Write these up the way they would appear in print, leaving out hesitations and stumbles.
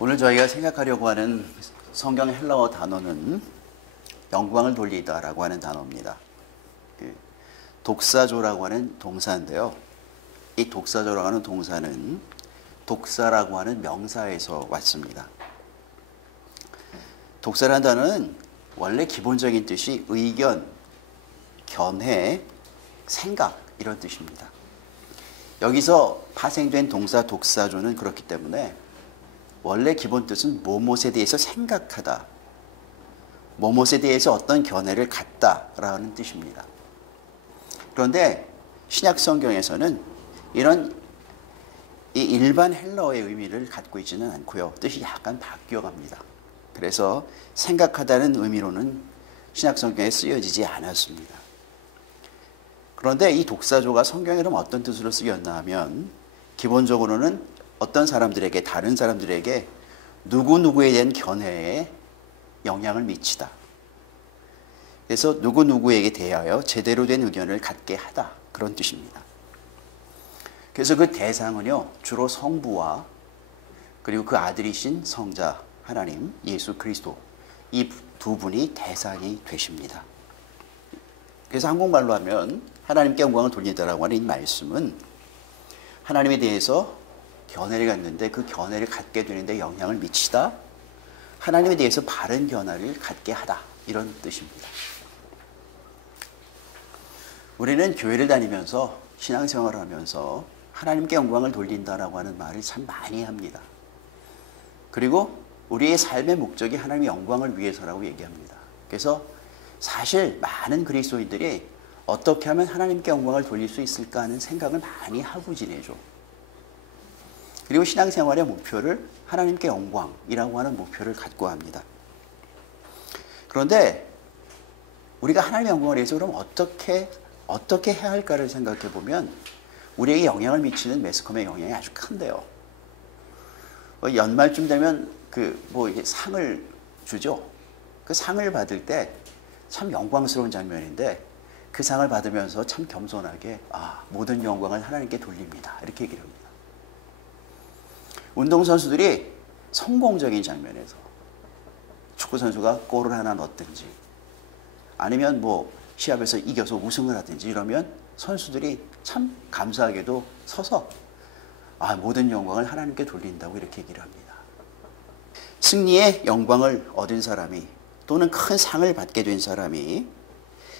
오늘 저희가 생각하려고 하는 성경 헬라어 단어는 영광을 돌리다라고 하는 단어입니다. 독사조라고 하는 동사인데요. 이 독사조라고 하는 동사는 독사라고 하는 명사에서 왔습니다. 독사라는 단어는 원래 기본적인 뜻이 의견, 견해, 생각 이런 뜻입니다. 여기서 파생된 동사 독사조는 그렇기 때문에 원래 기본 뜻은 뭐뭇에 대해서 생각하다, 뭐뭇에 대해서 어떤 견해를 갖다라는 뜻입니다. 그런데 신약 성경에서는 이런 이 일반 헬라어의 의미를 갖고 있지는 않고요. 뜻이 약간 바뀌어갑니다. 그래서 생각하다는 의미로는 신약 성경에 쓰여지지 않았습니다. 그런데 이 독사조가 성경에 그럼 어떤 뜻으로 쓰였나 하면 기본적으로는 어떤 사람들에게, 다른 사람들에게 누구누구에 대한 견해에 영향을 미치다. 그래서 누구누구에게 대하여 제대로 된 의견을 갖게 하다. 그런 뜻입니다. 그래서 그 대상은요, 주로 성부와 그리고 그 아들이신 성자 하나님, 예수 그리스도, 이 두 분이 대상이 되십니다. 그래서 한국말로 하면 하나님께 영광을 돌리다라고 하는 이 말씀은 하나님에 대해서 견해를 갖는데 그 견해를 갖게 되는데 영향을 미치다, 하나님에 대해서 바른 견해를 갖게 하다, 이런 뜻입니다. 우리는 교회를 다니면서 신앙생활을 하면서 하나님께 영광을 돌린다라고 하는 말을 참 많이 합니다. 그리고 우리의 삶의 목적이 하나님의 영광을 위해서라고 얘기합니다. 그래서 사실 많은 그리스도인들이 어떻게 하면 하나님께 영광을 돌릴 수 있을까 하는 생각을 많이 하고 지내죠. 그리고 신앙생활의 목표를 하나님께 영광이라고 하는 목표를 갖고 합니다. 그런데 우리가 하나님의 영광을 위해서 그럼 어떻게 해야 할까를 생각해 보면 우리에게 영향을 미치는 매스컴의 영향이 아주 큰데요. 연말쯤 되면 이게 상을 주죠. 그 상을 받을 때 참 영광스러운 장면인데 그 상을 받으면서 참 겸손하게 모든 영광을 하나님께 돌립니다. 이렇게 얘기를 합니다. 운동선수들이 성공적인 장면에서 축구선수가 골을 하나 넣었든지 아니면 시합에서 이겨서 우승을 하든지 이러면 선수들이 참 감사하게도 서서 모든 영광을 하나님께 돌린다고 이렇게 얘기를 합니다. 승리의 영광을 얻은 사람이 또는 큰 상을 받게 된 사람이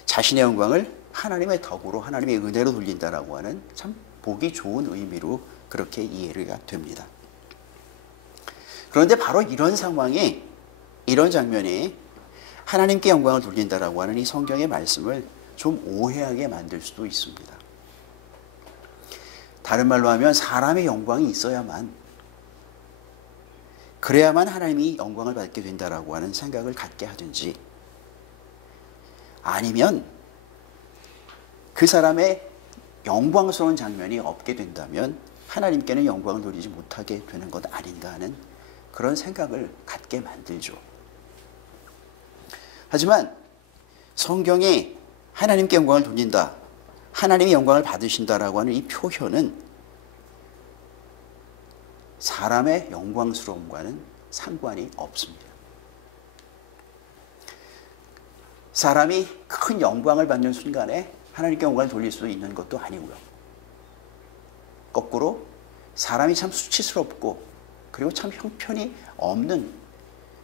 자신의 영광을 하나님의 덕으로 하나님의 은혜로 돌린다라고 하는 참 보기 좋은 의미로 그렇게 이해가 됩니다. 그런데 바로 이런 상황이, 이런 장면이 하나님께 영광을 돌린다라고 하는 이 성경의 말씀을 좀 오해하게 만들 수도 있습니다. 다른 말로 하면 사람의 영광이 있어야만, 그래야만 하나님이 영광을 받게 된다라고 하는 생각을 갖게 하든지, 아니면 그 사람의 영광스러운 장면이 없게 된다면 하나님께는 영광을 돌리지 못하게 되는 것 아닌가 하는 그런 생각을 갖게 만들죠. 하지만 성경이 하나님께 영광을 돌린다, 하나님이 영광을 받으신다라고 하는 이 표현은 사람의 영광스러움과는 상관이 없습니다. 사람이 큰 영광을 받는 순간에 하나님께 영광을 돌릴 수 있는 것도 아니고요. 거꾸로 사람이 참 수치스럽고 그리고 참 형편이 없는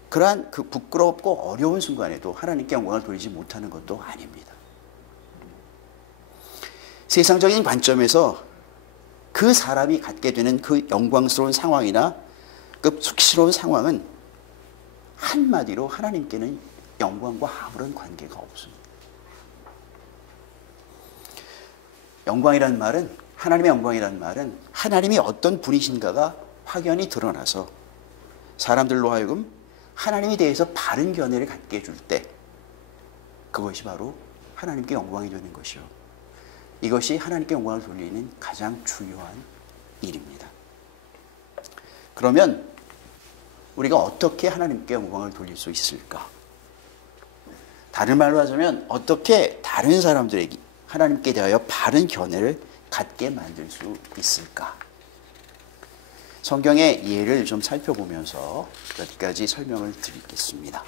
그러한 그 부끄럽고 어려운 순간에도 하나님께 영광을 돌리지 못하는 것도 아닙니다. 세상적인 관점에서 그 사람이 갖게 되는 그 영광스러운 상황이나 그 수치스러운 상황은 한마디로 하나님께는 영광과 아무런 관계가 없습니다. 영광이라는 말은, 하나님의 영광이라는 말은 하나님이 어떤 분이신가가 확연히 드러나서 사람들로 하여금 하나님에 대해서 바른 견해를 갖게 해줄 때 그것이 바로 하나님께 영광이 되는 것이요, 이것이 하나님께 영광을 돌리는 가장 중요한 일입니다. 그러면 우리가 어떻게 하나님께 영광을 돌릴 수 있을까? 다른 말로 하자면 어떻게 다른 사람들에게 하나님께 대하여 바른 견해를 갖게 만들 수 있을까? 성경의 예를 좀 살펴보면서 몇 가지 설명을 드리겠습니다.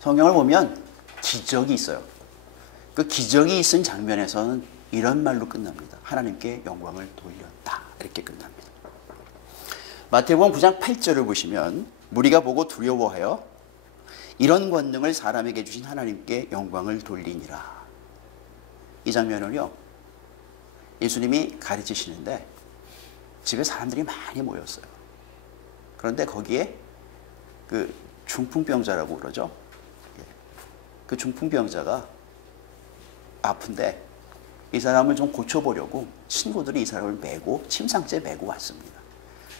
성경을 보면 기적이 있어요. 그 기적이 있은 장면에서는 이런 말로 끝납니다. 하나님께 영광을 돌렸다. 이렇게 끝납니다. 마태복음 9장 8절을 보시면 무리가 보고 두려워하여 이런 권능을 사람에게 주신 하나님께 영광을 돌리니라. 이 장면은요, 예수님이 가르치시는데 집에 사람들이 많이 모였어요. 그런데 거기에 그 중풍병자라고 그러죠. 그 중풍병자가 아픈데 이 사람을 좀 고쳐보려고 친구들이 이 사람을 메고 침상째에 메고 왔습니다.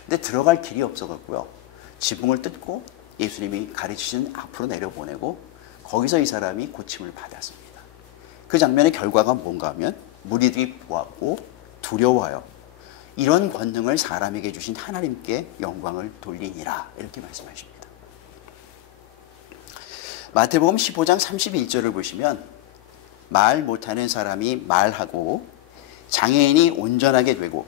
근데 들어갈 길이 없어갖고요, 지붕을 뜯고 예수님이 가르치신 앞으로 내려보내고 거기서 이 사람이 고침을 받았습니다. 그 장면의 결과가 뭔가 하면 무리들이 보았고 두려워하여 이런 권능을 사람에게 주신 하나님께 영광을 돌리니라. 이렇게 말씀하십니다. 마태복음 15장 31절을 보시면 말 못하는 사람이 말하고 장애인이 온전하게 되고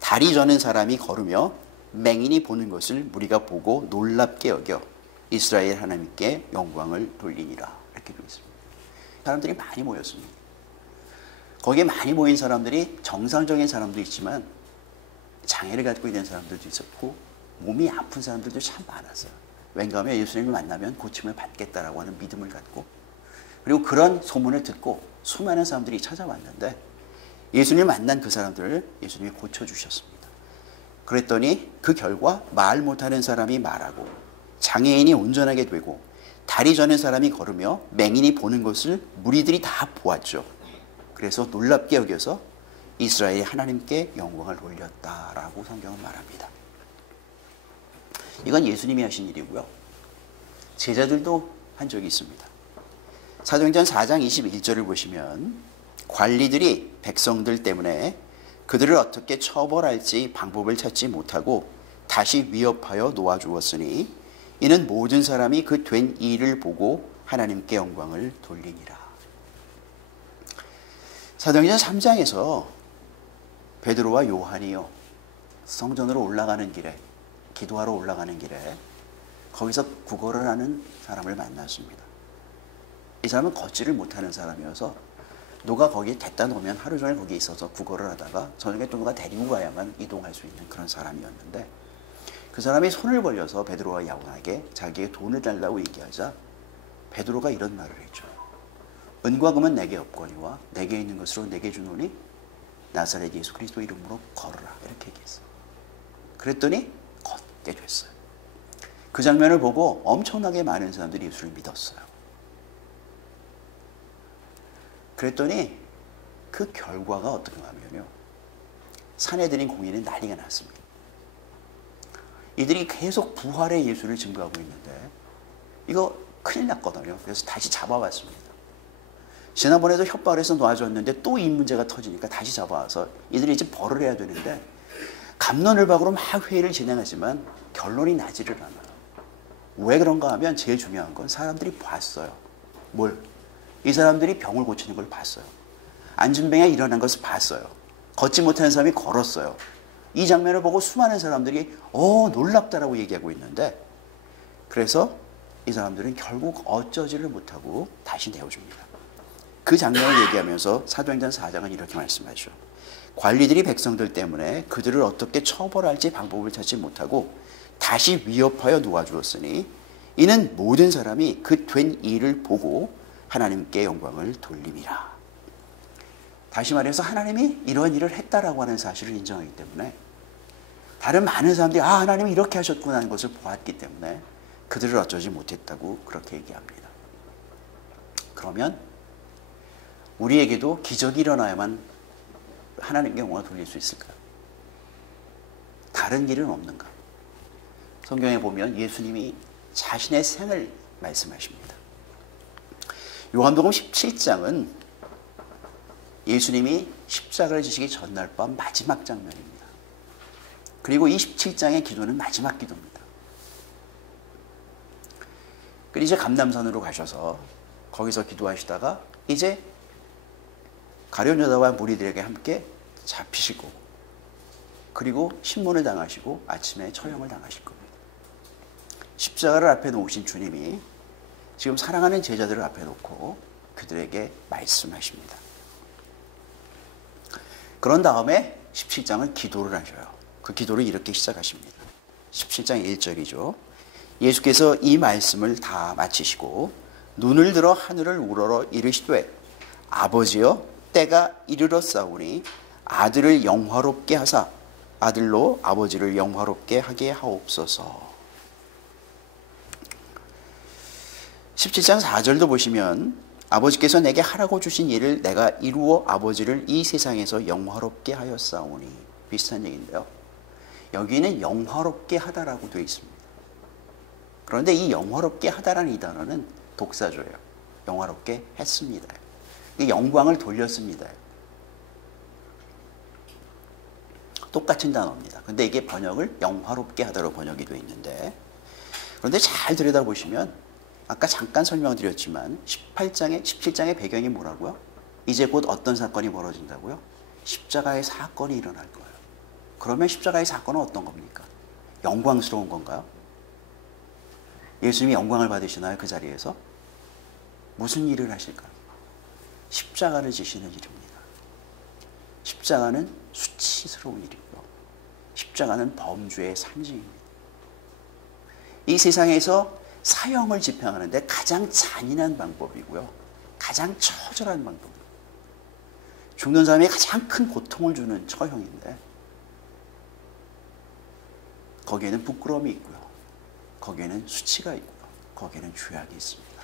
다리 저는 사람이 걸으며 맹인이 보는 것을 무리가 보고 놀랍게 여겨 이스라엘 하나님께 영광을 돌리니라. 이렇게 되어 있습니다. 사람들이 많이 모였습니다. 거기에 많이 모인 사람들이 정상적인 사람도 있지만 장애를 갖고 있는 사람들도 있었고 몸이 아픈 사람들도 참 많았어요. 왠가 하면 예수님을 만나면 고침을 받겠다라고 하는 믿음을 갖고, 그리고 그런 소문을 듣고 수많은 사람들이 찾아왔는데 예수님을 만난 그 사람들을 예수님이 고쳐주셨습니다. 그랬더니 그 결과 말 못하는 사람이 말하고 장애인이 온전하게 되고 다리 저는 사람이 걸으며 맹인이 보는 것을 무리들이 다 보았죠. 그래서 놀랍게 여겨서 이스라엘이 하나님께 영광을 돌렸다라고 성경은 말합니다. 이건 예수님이 하신 일이고요, 제자들도 한 적이 있습니다. 사도행전 4장 21절을 보시면 관리들이 백성들 때문에 그들을 어떻게 처벌할지 방법을 찾지 못하고 다시 위협하여 놓아주었으니 이는 모든 사람이 그 된 일을 보고 하나님께 영광을 돌리니라. 사도행전 3장에서 베드로와 요한이요, 성전으로 올라가는 길에, 기도하러 올라가는 길에 거기서 구걸을 하는 사람을 만났습니다. 이 사람은 걷지를 못하는 사람이어서 누가 거기에 데다 놓으면 하루 종일 거기에 있어서 구걸을 하다가 저녁에 또 누가 데리고 가야만 이동할 수 있는 그런 사람이었는데, 그 사람이 손을 벌려서 베드로와 요한에게 자기의 돈을 달라고 얘기하자 베드로가 이런 말을 했죠. 은과 금은 내게 없거니와 내게 있는 것으로 내게 주노니 나사렛 예수 그리스도 이름으로 걸어라. 이렇게 얘기했어요. 그랬더니 걷게 됐어요. 그 장면을 보고 엄청나게 많은 사람들이 예수를 믿었어요. 그랬더니 그 결과가 어떤가 하면요, 사내들인 공인은 난리가 났습니다. 이들이 계속 부활의 예수를 증거하고 있는데 이거 큰일 났거든요. 그래서 다시 잡아왔습니다. 지난번에도 협박을 해서 놔줬는데 또 이 문제가 터지니까 다시 잡아와서 이들이 이제 벌을 해야 되는데 갑론을박으로 막 회의를 진행하지만 결론이 나지를 않아요. 왜 그런가 하면 제일 중요한 건 사람들이 봤어요. 뭘? 이 사람들이 병을 고치는 걸 봤어요. 안진병이 일어난 것을 봤어요. 걷지 못하는 사람이 걸었어요. 이 장면을 보고 수많은 사람들이 놀랍다라고 얘기하고 있는데, 그래서 이 사람들은 결국 어쩌지를 못하고 다시 내어줍니다. 그 장면을 얘기하면서 사도행전 4장은 이렇게 말씀하죠. 관리들이 백성들 때문에 그들을 어떻게 처벌할지 방법을 찾지 못하고 다시 위협하여 놓아주었으니 이는 모든 사람이 그 된 일을 보고 하나님께 영광을 돌림이라. 다시 말해서 하나님이 이런 일을 했다라고 하는 사실을 인정하기 때문에 다른 많은 사람들이 하나님이 이렇게 하셨구나 하는 것을 보았기 때문에 그들을 어쩌지 못했다고 그렇게 얘기합니다. 그러면 우리에게도 기적이 일어나야만 하나님께 영광을 돌릴 수 있을까요? 다른 길은 없는가? 성경에 보면 예수님이 자신의 생을 말씀하십니다. 요한복음 17장은 예수님이 십자가를 지시기 전날 밤 마지막 장면입니다. 그리고 이 17장의 기도는 마지막 기도입니다. 그리고 이제 감람산으로 가셔서 거기서 기도하시다가 이제 가룟 유다와 무리들에게 함께 잡히시고 그리고 신문을 당하시고 아침에 처형을 당하실 겁니다. 십자가를 앞에 놓으신 주님이 지금 사랑하는 제자들을 앞에 놓고 그들에게 말씀하십니다. 그런 다음에 17장은 기도를 하셔요. 그 기도를 이렇게 시작하십니다. 17장 1절이죠. 예수께서 이 말씀을 다 마치시고 눈을 들어 하늘을 우러러 이르시되 아버지여 때가 이르렀사오니 아들을 영화롭게 하사 아들로 아버지를 영화롭게 하게 하옵소서. 17장 4절도 보시면 아버지께서 내게 하라고 주신 일을 내가 이루어 아버지를 이 세상에서 영화롭게 하였사오니, 비슷한 얘기인데요. 여기는 영화롭게 하다라고 되어 있습니다. 그런데 이 영화롭게 하다라는 이 단어는 독사조예요. 영화롭게 했습니다. 영광을 돌렸습니다. 똑같은 단어입니다. 근데 이게 번역을 영화롭게 하다로 번역이 되어 있는데, 그런데 잘 들여다보시면 아까 잠깐 설명드렸지만 17장의 배경이 뭐라고요? 이제 곧 어떤 사건이 벌어진다고요? 십자가의 사건이 일어날 거예요. 그러면 십자가의 사건은 어떤 겁니까? 영광스러운 건가요? 예수님이 영광을 받으시나요? 그 자리에서? 무슨 일을 하실까요? 십자가를 지시는 일입니다. 십자가는 수치스러운 일이고요. 십자가는 범죄의 상징입니다. 이 세상에서 사형을 집행하는데 가장 잔인한 방법이고요. 가장 처절한 방법입니다. 죽는 사람이 가장 큰 고통을 주는 처형인데 거기에는 부끄러움이 있고요. 거기에는 수치가 있고요. 거기에는 죄악이 있습니다.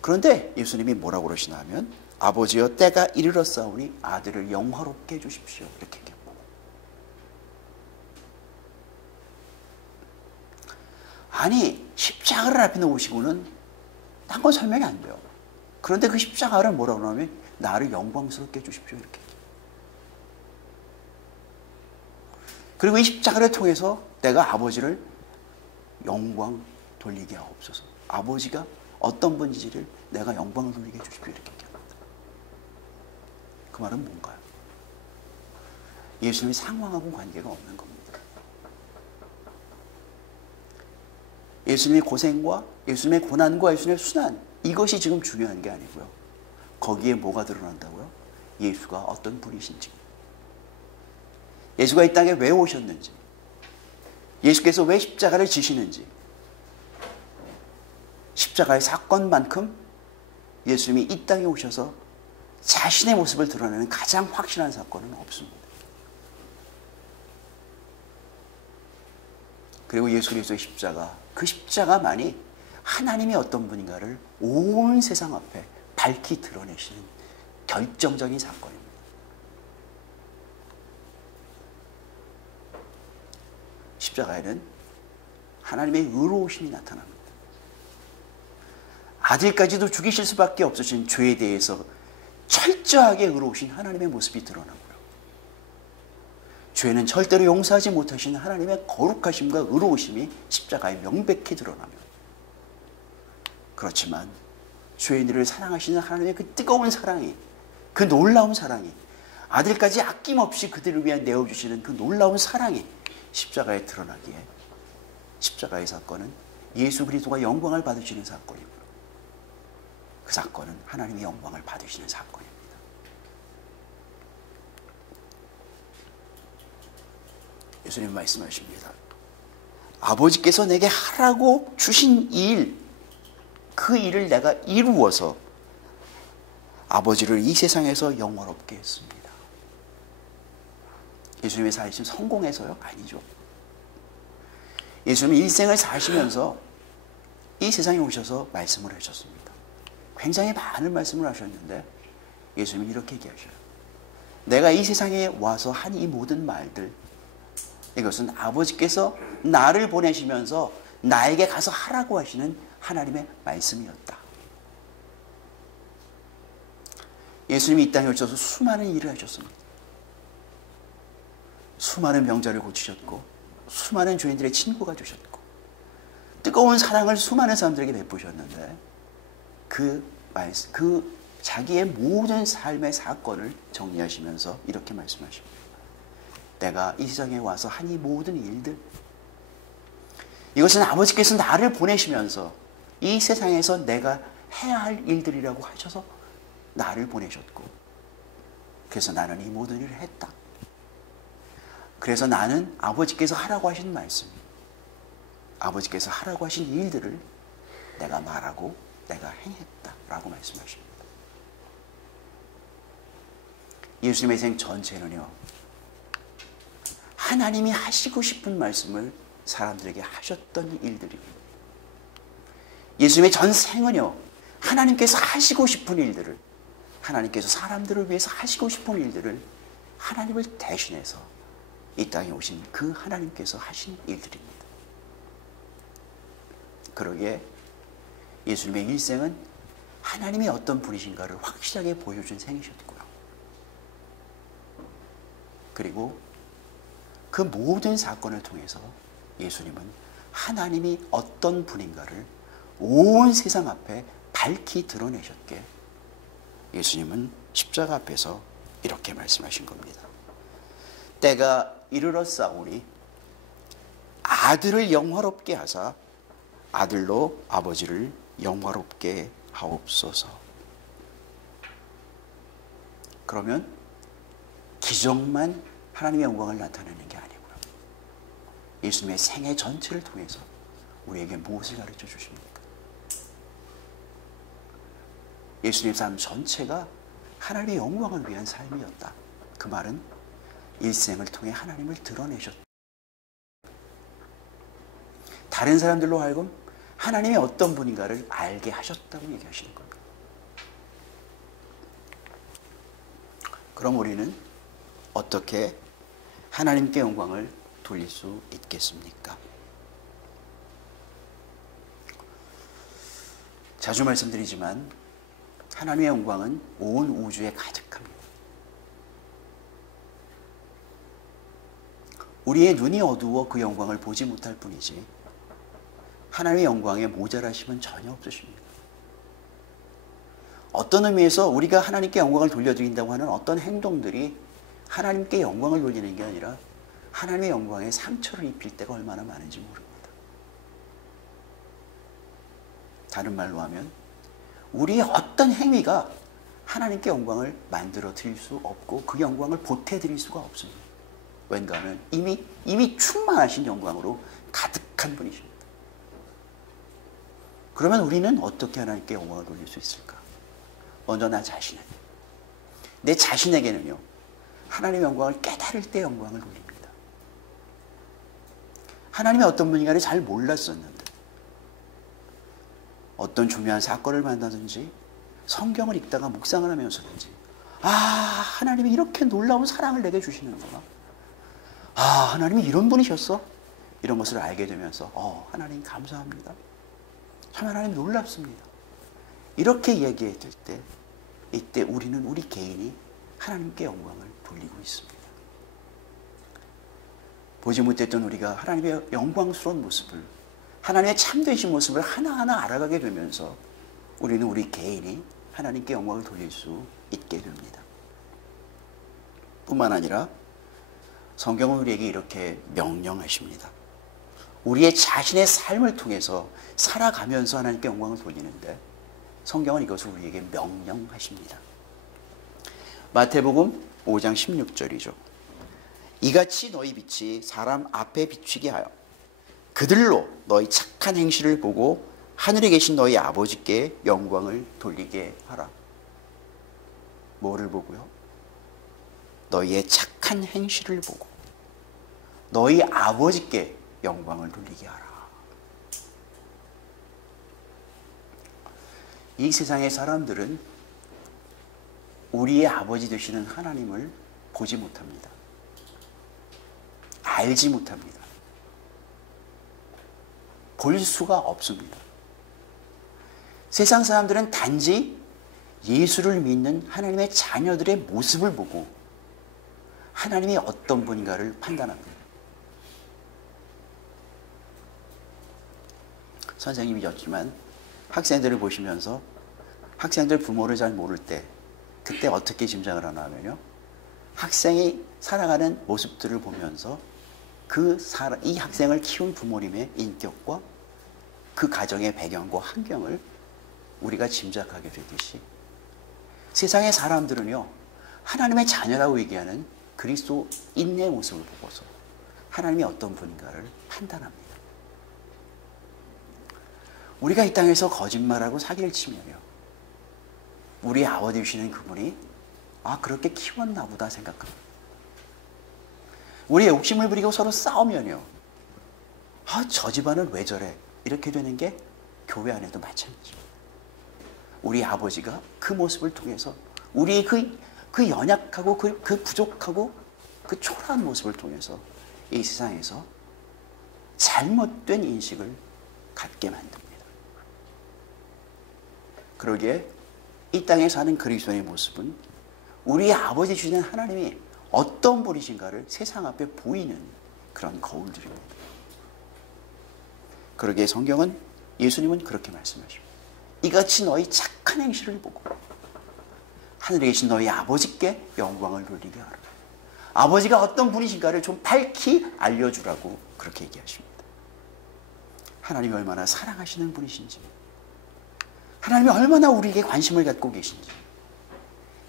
그런데 예수님이 뭐라고 그러시나 하면 아버지여 때가 이르렀사오니 아들을 영화롭게 해주십시오. 이렇게 얘기합니다. 아니 십자가를 앞에 놓으시고는 딴 건 설명이 안 돼요. 그런데 그 십자가를 뭐라고 하냐면 나를 영광스럽게 해주십시오. 이렇게. 그리고 이 십자가를 통해서 내가 아버지를 영광 돌리게 하옵소서. 아버지가 어떤 분인지를 내가 영광을 돌리게 해주십시오. 이렇게 얘기합니다. 그 말은 뭔가요? 예수님이 상황하고 관계가 없는 겁니다. 예수님의 고생과 예수님의 고난과 예수님의 순환, 이것이 지금 중요한 게 아니고요. 거기에 뭐가 드러난다고요? 예수가 어떤 분이신지, 예수가 이 땅에 왜 오셨는지, 예수께서 왜 십자가를 지시는지, 십자가의 사건만큼 예수님이 이 땅에 오셔서 자신의 모습을 드러내는 가장 확실한 사건은 없습니다. 그리고 예수 그리스도의 십자가, 그 십자가만이 하나님이 어떤 분인가를 온 세상 앞에 밝히 드러내시는 결정적인 사건입니다. 십자가에는 하나님의 의로우심이 나타납니다. 아들까지도 죽이실 수밖에 없으신 죄에 대해서 철저하게 의로우신 하나님의 모습이 드러나고요. 죄는 절대로 용서하지 못하시는 하나님의 거룩하심과 의로우심이 십자가에 명백히 드러나며, 그렇지만 죄인들을 사랑하시는 하나님의 그 뜨거운 사랑이, 그 놀라운 사랑이, 아들까지 아낌없이 그들을 위해 내어주시는 그 놀라운 사랑이 십자가에 드러나기에 십자가의 사건은 예수 그리스도가 영광을 받으시는 사건이고요. 그 사건은 하나님의 영광을 받으시는 사건입니다. 예수님 말씀하십니다. 아버지께서 내게 하라고 주신 일, 그 일을 내가 이루어서 아버지를 이 세상에서 영화롭게 했습니다. 예수님의 사실 성공해서요? 아니죠. 예수님은 일생을 사시면서 이 세상에 오셔서 말씀을 하셨습니다. 굉장히 많은 말씀을 하셨는데 예수님은 이렇게 얘기하셔요. 내가 이 세상에 와서 한 이 모든 말들, 이것은 아버지께서 나를 보내시면서 나에게 가서 하라고 하시는 하나님의 말씀이었다. 예수님이 이 땅에 오셔서 수많은 일을 하셨습니다. 수많은 병자를 고치셨고, 수많은 죄인들의 친구가 되셨고, 뜨거운 사랑을 수많은 사람들에게 베푸셨는데 그 자기의 모든 삶의 사건을 정리하시면서 이렇게 말씀하십니다. 내가 이 세상에 와서 한 이 모든 일들, 이것은 아버지께서 나를 보내시면서 이 세상에서 내가 해야 할 일들이라고 하셔서 나를 보내셨고, 그래서 나는 이 모든 일을 했다. 그래서 나는 아버지께서 하라고 하신 말씀, 아버지께서 하라고 하신 일들을 내가 말하고 내가 행했다라고 말씀하십니다. 예수님의 생 전체는요, 하나님이 하시고 싶은 말씀을 사람들에게 하셨던 일들입니다. 예수님의 전생은요, 하나님께서 하시고 싶은 일들을, 하나님께서 사람들을 위해서 하시고 싶은 일들을 하나님을 대신해서 이 땅에 오신 그 하나님께서 하신 일들입니다. 그러기에 예수님의 일생은 하나님이 어떤 분이신가를 확실하게 보여준 생이셨고요. 그리고 그 모든 사건을 통해서 예수님은 하나님이 어떤 분인가를 온 세상 앞에 밝히 드러내셨기에 예수님은 십자가 앞에서 이렇게 말씀하신 겁니다. 때가 이르렀사오니 아들을 영화롭게 하사 아들로 아버지를 영화롭게 하옵소서. 그러면 기적만 하나님의 영광을 나타내는 게 아니고요, 예수님의 생애 전체를 통해서 우리에게 무엇을 가르쳐 주십니까? 예수님의 삶 전체가 하나님의 영광을 위한 삶이었다. 그 말은 일생을 통해 하나님을 드러내셨다. 다른 사람들로 하여금 하나님이 어떤 분인가를 알게 하셨다고 얘기하시는 겁니다. 그럼 우리는 어떻게 하나님께 영광을 돌릴 수 있겠습니까? 자주 말씀드리지만 하나님의 영광은 온 우주에 가득합니다. 우리의 눈이 어두워 그 영광을 보지 못할 뿐이지 하나님의 영광에 모자라심은 전혀 없으십니다. 어떤 의미에서 우리가 하나님께 영광을 돌려드린다고 하는 어떤 행동들이 하나님께 영광을 돌리는 게 아니라 하나님의 영광에 상처를 입힐 때가 얼마나 많은지 모릅니다. 다른 말로 하면 우리의 어떤 행위가 하나님께 영광을 만들어 드릴 수 없고 그 영광을 보태 드릴 수가 없습니다. 왠가 하면 이미 충만하신 영광으로 가득한 분이십니다. 그러면 우리는 어떻게 하나님께 영광을 돌릴 수 있을까? 먼저 내 자신에게는요, 하나님의 영광을 깨달을 때 영광을 돌립니다. 하나님이 어떤 분인가를 잘 몰랐었는데 어떤 중요한 사건을 만나든지 성경을 읽다가 묵상을 하면서든지 하나님이 이렇게 놀라운 사랑을 내게 주시는구나, 하나님이 이런 분이셨어? 이런 것을 알게 되면서 하나님 감사합니다, 참 하나님 놀랍습니다, 이렇게 얘기해 줄 때 이때 우리는 우리 개인이 하나님께 영광을 돌리고 있습니다. 보지 못했던 우리가 하나님의 영광스러운 모습을, 하나님의 참되신 모습을 하나하나 알아가게 되면서 우리는 우리 개인이 하나님께 영광을 돌릴 수 있게 됩니다. 뿐만 아니라 성경은 우리에게 이렇게 명령하십니다. 우리의 자신의 삶을 통해서 살아가면서 하나님께 영광을 돌리는데 성경은 이것을 우리에게 명령하십니다. 마태복음 5장 16절이죠. 이같이 너희 빛이 사람 앞에 비추게 하여 그들로 너희 착한 행실을 보고 하늘에 계신 너희 아버지께 영광을 돌리게 하라. 뭐를 보고요? 너희의 착한 행실을 보고 너희 아버지께 영광을 돌리게 하라. 이 세상의 사람들은 우리의 아버지 되시는 하나님을 보지 못합니다. 알지 못합니다. 볼 수가 없습니다. 세상 사람들은 단지 예수를 믿는 하나님의 자녀들의 모습을 보고 하나님이 어떤 분인가를 판단합니다. 선생님이셨지만 학생들을 보시면서 학생들 부모를 잘 모를 때 그때 어떻게 짐작을 하나 하면요. 학생이 살아가는 모습들을 보면서 이 학생을 키운 부모님의 인격과 그 가정의 배경과 환경을 우리가 짐작하게 되듯이 세상의 사람들은요. 하나님의 자녀라고 얘기하는 그리스도인의 모습을 보고서 하나님이 어떤 분인가를 판단합니다. 우리가 이 땅에서 거짓말하고 사기를 치면요. 우리 아버지 되시는 그분이 그렇게 키웠나 보다 생각합니다. 우리의 욕심을 부리고 서로 싸우면요. 저 집안은 왜 저래? 이렇게 되는 게 교회 안에도 마찬가지입니다. 우리 아버지가 그 모습을 통해서 우리의 그 연약하고 그 부족하고 그 초라한 모습을 통해서 이 세상에서 잘못된 인식을 갖게 만듭니다. 그러기에 이 땅에 사는 그리스도의 모습은 우리 아버지 주시는 하나님이 어떤 분이신가를 세상 앞에 보이는 그런 거울들입니다. 그러기에 성경은 예수님은 그렇게 말씀하십니다. 이같이 너희 착한 행실을 보고 하늘에 계신 너희 아버지께 영광을 돌리게 하라. 아버지가 어떤 분이신가를 좀 밝히 알려주라고 그렇게 얘기하십니다. 하나님이 얼마나 사랑하시는 분이신지, 하나님이 얼마나 우리에게 관심을 갖고 계신지,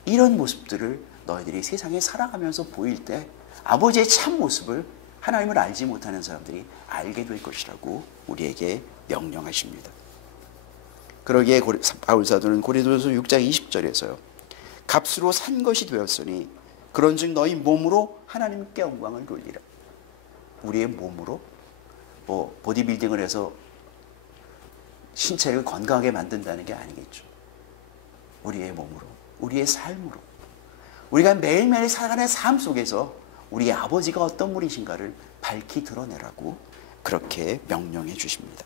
이런 모습들을 너희들이 세상에 살아가면서 보일 때 아버지의 참 모습을 하나님을 알지 못하는 사람들이 알게 될 것이라고 우리에게 명령하십니다. 그러기에 바울 사도는 고린도전서 6장 20절에서요. 값으로 산 것이 되었으니 그런즉 너희 몸으로 하나님께 영광을 돌리라. 우리의 몸으로 보디빌딩을 해서 신체를 건강하게 만든다는 게 아니겠죠. 우리의 몸으로, 우리의 삶으로, 우리가 매일매일 살아가는 삶 속에서 우리의 아버지가 어떤 분이신가를 밝히 드러내라고 그렇게 명령해 주십니다.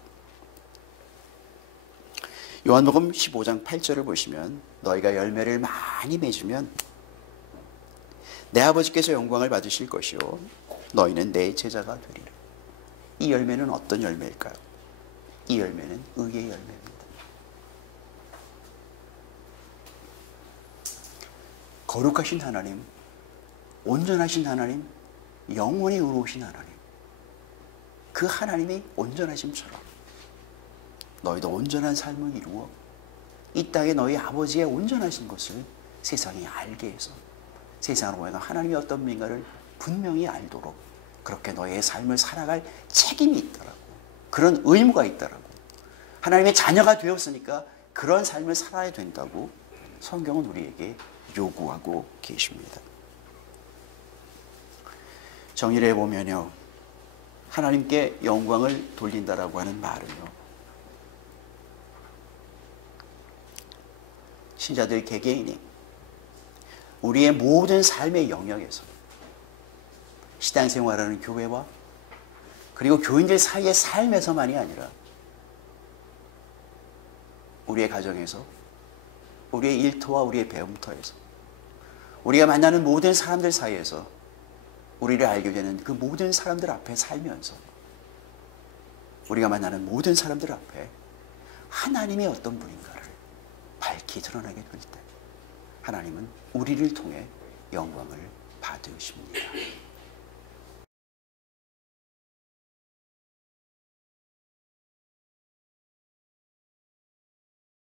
요한복음 15장 8절을 보시면 너희가 열매를 많이 맺으면 내 아버지께서 영광을 받으실 것이요 너희는 내 제자가 되리라. 이 열매는 어떤 열매일까요? 이 열매는 의의 열매입니다. 거룩하신 하나님, 온전하신 하나님, 영원히 의로우신 하나님, 그 하나님이 온전하심처럼 너희도 온전한 삶을 이루어 이 땅에 너희 아버지의 온전하신 것을 세상이 알게 해서 세상으로 보면 하나님이 어떤 분인가를 분명히 알도록 그렇게 너희의 삶을 살아갈 책임이 있다라고, 그런 의무가 있다라고, 하나님의 자녀가 되었으니까 그런 삶을 살아야 된다고 성경은 우리에게 요구하고 계십니다. 정의를 해보면요, 하나님께 영광을 돌린다라고 하는 말은요, 신자들 개개인이 우리의 모든 삶의 영역에서 신앙생활하는 교회와 그리고 교인들 사이의 삶에서만이 아니라 우리의 가정에서, 우리의 일터와 우리의 배움터에서, 우리가 만나는 모든 사람들 사이에서 우리를 알게 되는 그 모든 사람들 앞에 살면서 우리가 만나는 모든 사람들 앞에 하나님이 어떤 분인가를 밝히 드러나게 될 때 하나님은 우리를 통해 영광을 받으십니다.